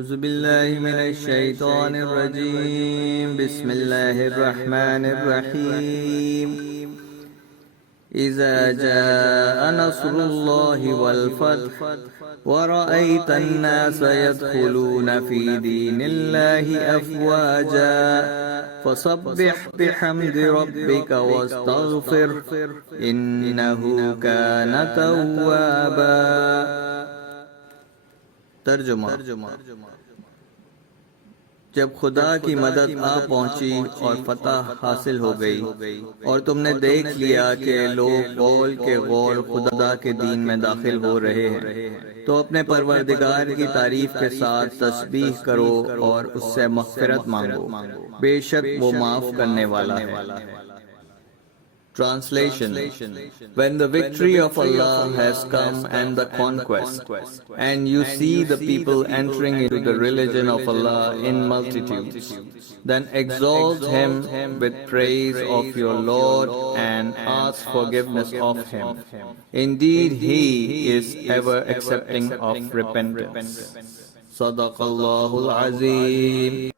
औज़ुबिल्लाहिमिनश्शैतानिर्रजीम बिस्मिल्लाहिर्रहमानिर्रहीम इज़ा जाअ नस्रुल्लाहि वल फत्ह व रअयतन नास यदखुलूना फी दीनिल्लाहि अफ़वाजा फसब्बिह बिहम्दि रब्बिका वस्तगफिर इन्नहु कान तव्वाबा। तर्जुमा। जब खुदा की मदद आ पहुंची और फतह हासिल हो गई और तुमने देख लिया कि लोग गौल के गौल खुदा के दीन में दाखिल हो रहे हैं, तो अपने परवरदिगार की तारीफ के साथ तस्बीह करो और उससे मग़फ़िरत मांगो, बेशक वो माफ करने वाला है। Translation: When the victory of Allah has come and the conquest, and you see the people entering into the religion of Allah in multitudes, then exalt Him with praise of your Lord and ask forgiveness of Him. Indeed, He is ever accepting of repentance. Sadaqallahul Azim.